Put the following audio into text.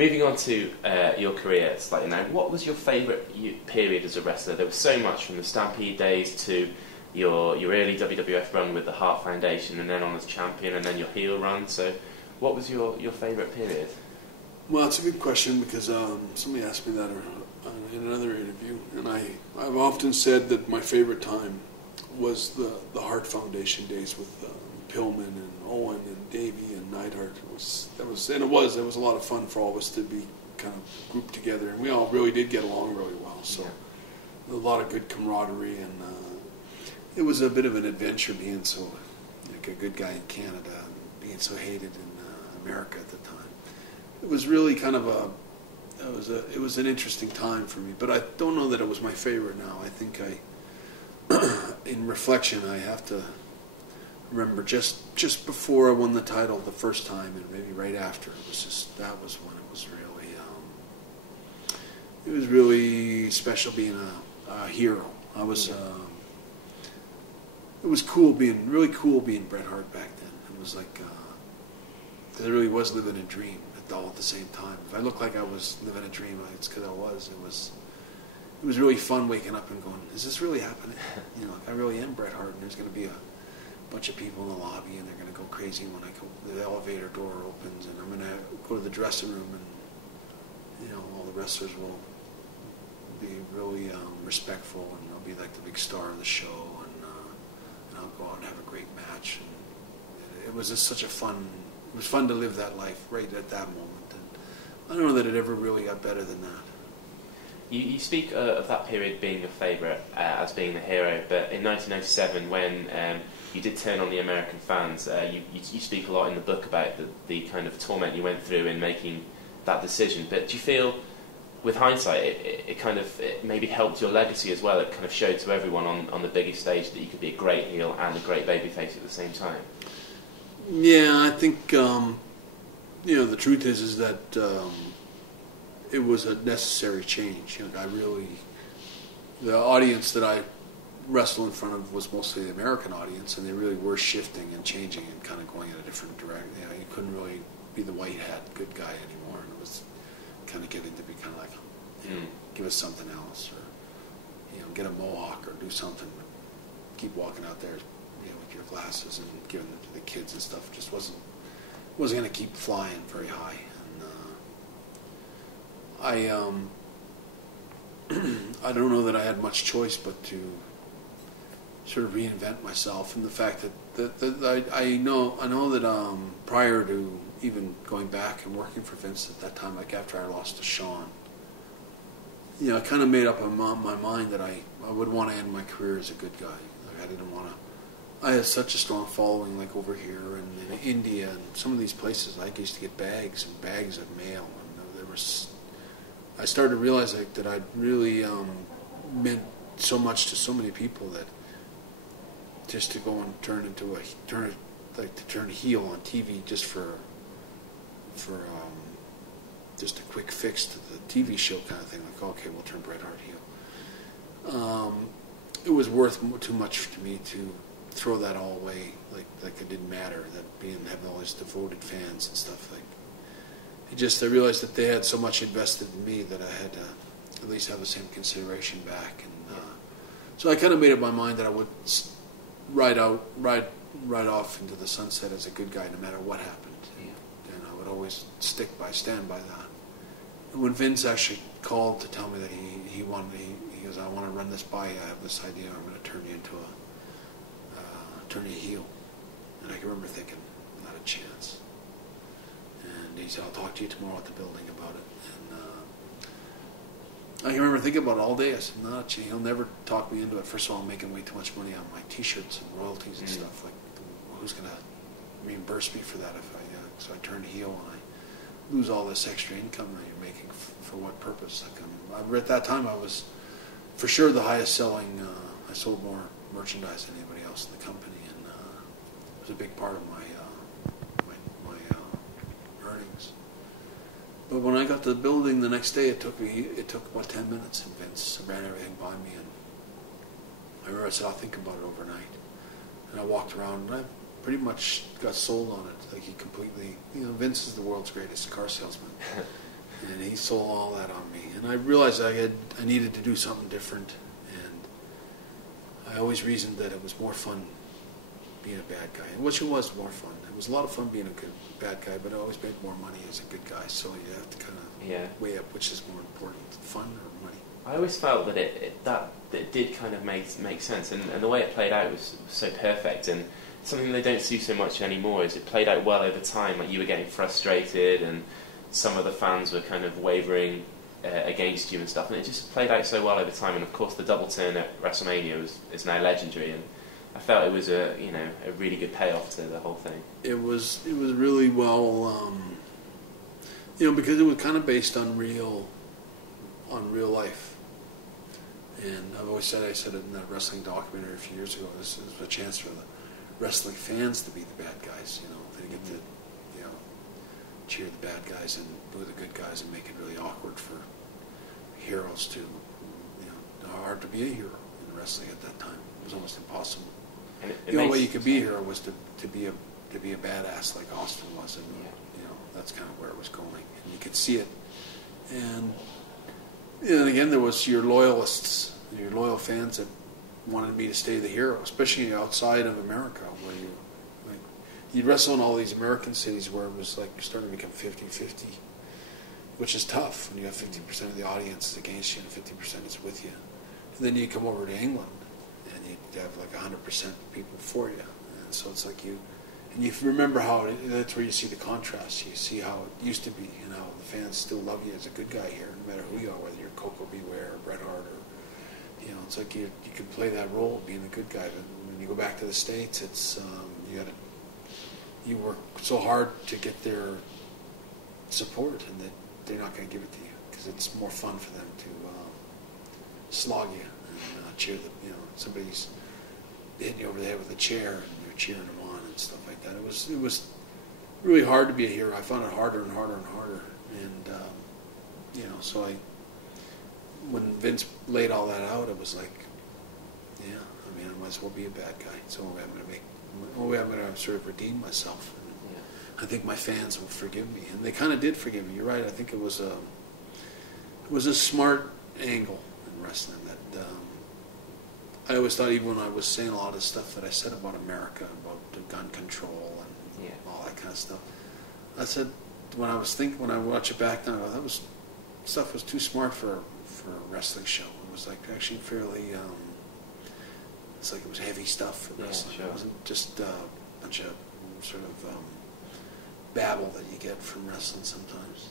Moving on to your career slightly now, what was your favourite period as a wrestler? There was so much from the Stampede days to your early WWF run with the Hart Foundation, and then on as champion, and then your heel run. So, what was your favourite period? Well, it's a good question because somebody asked me that in another interview, and I've often said that my favourite time was the Hart Foundation days with Pillman and Owen and Davey and Neidhart. It was a lot of fun for all of us to be kind of grouped together, and we all really did get along really well. So a lot of good camaraderie, and it was a bit of an adventure being so like a good guy in Canada and being so hated in America at the time. It was really kind of it was an interesting time for me, but I don't know that it was my favorite now. I think in reflection, I have to remember just before I won the title the first time, and maybe right after, that was when it was really special being a hero. It was really cool being Bret Hart back then. It was like, because I really was living a dream all at the same time. If I looked like I was living a dream, it's because I was. It was really fun waking up and going, is this really happening? You know, I really am Bret Hart, and there's going to be a bunch of people in the lobby, and they're going to go crazy when the elevator door opens, and I'm going to go to the dressing room, and all the wrestlers will be really respectful, and I'll be like the big star of the show, and I'll go out and have a great match. And it was just such a fun. It was fun to live that life right at that moment, and I don't know that it ever really got better than that. You speak of that period being your favourite as being the hero, but in 1997 when you did turn on the American fans, you speak a lot in the book about the kind of torment you went through in making that decision. But do you feel, with hindsight, it maybe helped your legacy as well? It kind of showed to everyone on the biggest stage that you could be a great heel and a great babyface at the same time. Yeah, I think the truth is that it was a necessary change. The audience that I wrestled in front of was mostly the American audience, and they really were shifting and changing and kind of going in a different direction. You couldn't really be the white hat good guy anymore, and it was kind of getting to be kind of like, give us something else, or get a mohawk or do something. Keep walking out there, with your glasses and giving them to the kids and stuff. Just wasn't going to keep flying very high. And I don't know that I had much choice but to sort of reinvent myself, and the fact that I know that prior to even going back and working for Vince at that time, like after I lost to Shawn, I kind of made up in my mind that I would want to end my career as a good guy. Like I didn't want to. I had such a strong following, like over here and in India and some of these places. I used to get bags and bags of mail, and I started to realize that I'd really meant so much to so many people that just to go and turn heel on TV just for just a quick fix to the TV show kind of thing. Like, okay, we'll turn Bret Hart heel. It was worth too much to me to throw that all away, like it didn't matter, that having all these devoted fans and stuff. I realized that they had so much invested in me that I had to at least have the same consideration back, and so I kind of made up my mind that I would ride off into the sunset as a good guy no matter what happened, and I would always stand by that. And when Vince actually called to tell me that he goes, I want to run this by you, I have this idea, I'm going to turn you into turn you heel. And I can remember thinking, not a chance. And he said, I'll talk to you tomorrow at the building about it. And I can remember thinking about it all day. I said, not a chance. He'll never talk me into it. First of all, I'm making way too much money on my T-shirts and royalties and stuff. Like, who's going to reimburse me for that? So I turn heel and I lose all this extra income that you're making. For what purpose? At that time, I was for sure the highest selling. I sold more merchandise than anybody else in the company, and it was a big part of my earnings. But when I got to the building the next day, it took about 10 minutes, and Vince ran everything by me, and I remember I said, I'll think about it overnight. And I walked around, and I pretty much got sold on it. Like, he completely, Vince is the world's greatest car salesman. he sold all that on me, and I realized I needed to do something different, and I always reasoned that it was more fun being a bad guy, which it was more fun. It was a lot of fun being a bad guy, but I always made more money as a good guy, so you have to kind of weigh up which is more important, fun or money. I always felt that it did kind of make sense, and the way it played out was so perfect, and something they don't see so much anymore is it played out well over time. Like, you were getting frustrated, and some of the fans were kind of wavering against you and stuff, and it just played out so well over time. And of course, the double turn at WrestleMania is now legendary, and I felt it was a really good payoff to the whole thing. It was really well, because it was kind of based on real life. And I've always said, I said it in that wrestling documentary a few years ago, this is a chance for the wrestling fans to be the bad guys. They get to cheer the bad guys and boo the good guys, and make it really awkward for heroes to, hard to be a hero in wrestling at that time. It was almost impossible. And the only way you could be a hero was to be a badass like Austin was, and that's kind of where it was going, and you could see it. And again, there was your loyalists, your loyal fans that wanted me to stay the hero, especially outside of America, where you'd wrestle in all these American cities where it was like starting to become 50-50, which is tough when you have 50% of the audience against you and 50% is with you. And then you come over to England and you have like 100% people for you, and so it's like you remember how that's where you see the contrast. You see how it used to be, and how the fans still love you as a good guy here, no matter who you are, whether you're Coco Beware or Bret Hart, or it's like you can play that role being a good guy. But when you go back to the States, it's you work so hard to get their support, and that they're not going to give it to you because it's more fun for them to slog you and cheer them. Somebody's hitting you over the head with a chair and you're cheering them on and stuff like that. It was really hard to be a hero. I found it harder and harder and harder, and so when Vince laid all that out, it was like, I might as well be a bad guy. So I'm going to sort of redeem myself. And I think my fans will forgive me, and they kind of did forgive me. You're right. I think it was a smart angle in wrestling that I always thought, even when I was saying a lot of stuff that I said about America, about the gun control and all that kind of stuff, I said when I watch it back now, that stuff was too smart for a wrestling show. It was like actually fairly. It's like it was heavy stuff for wrestling. Sure. It wasn't just a bunch of sort of babble that you get from wrestling sometimes.